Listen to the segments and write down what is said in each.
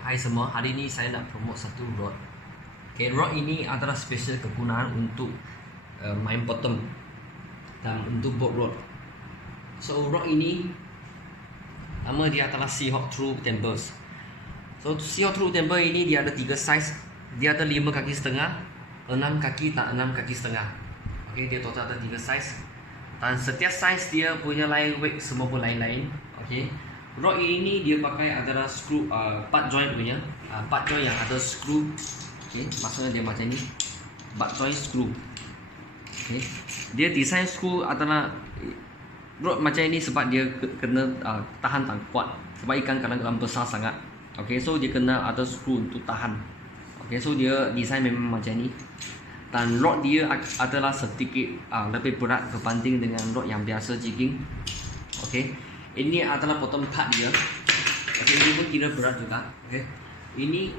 Hai semua, hari ini saya nak promote satu rod. Rod ini adalah special kegunaan untuk main bottom dan untuk boat rod. So rod ini nama dia adalah Seahawk True Timbers. So Seahawk True Timber ini dia ada 3 size. Dia ada 5 kaki setengah, 6 kaki dan 6 kaki setengah. Dia total ada 3 size. Dan setiap size dia punya line weight semua pun lain-lain. Rod ini dia pakai adalah screw butt joint punya, butt joint yang ada screw. Maksudnya dia macam ni, butt joint screw. Dia design screw adalah rod macam ini sebab dia kena tahan dan kuat. Sebab ikan kadang-kadang besar sangat. So dia kena ada screw untuk tahan. So dia design memang macam ni. Dan rod dia adalah sedikit lebih berat berbanding dengan rod yang biasa jigging. Ini adalah bottom part dia. Ini pun kira berat juga. Ini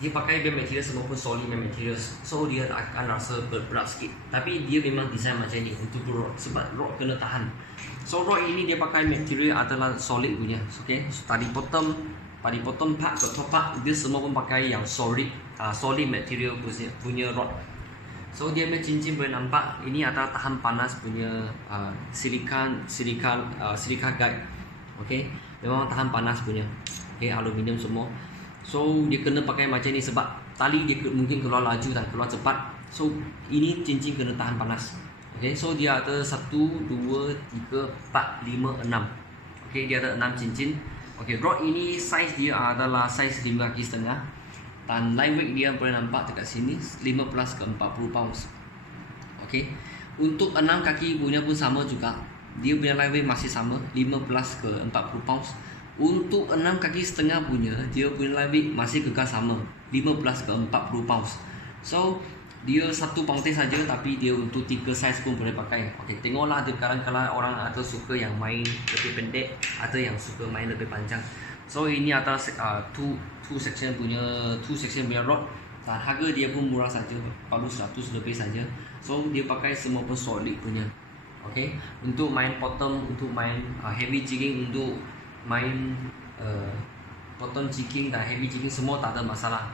dia pakai band material semua pun solid band material. So dia akan rasa berat sikit. Tapi dia memang design macam ni untuk rod sebab rod kena tahan. So rod ini dia pakai material adalah solid punya. So, tadi bottom part ke top part dia semua pun pakai yang solid material punya rod. So dia punya cincin boleh nampak ini adalah tahan panas punya silika guide. Memang tahan panas punya. Aluminium semua. So dia kena pakai macam ni sebab tali dia mungkin keluar laju dan keluar cepat. So ini cincin kena tahan panas. So dia ada 1 2 3 4 5 6. Dia ada 6 cincin. Rod ini size dia adalah size 5 kaki setengah. Dan line weight dia boleh nampak dekat sini 15 ke 40 pounds. Untuk 6 kaki punya pun sama juga. Dia punya line weight masih sama 15 ke 40 pounds. Untuk 6 kaki setengah punya dia punya line weight masih kekal sama 15 ke 40 pounds. So dia satu pounds saja tapi dia untuk 3 size pun boleh pakai. Tengoklah dia kadang-kadang orang ada suka yang main lebih pendek, ada yang suka main lebih panjang. So ini adalah two section punya rod. Dan harga dia pun murah saja, baru 100 lebih saja. So dia pakai semua pun solid punya. Untuk main bottom, untuk main heavy jigging, untuk main bottom jigging dan heavy jigging semua tak ada masalah.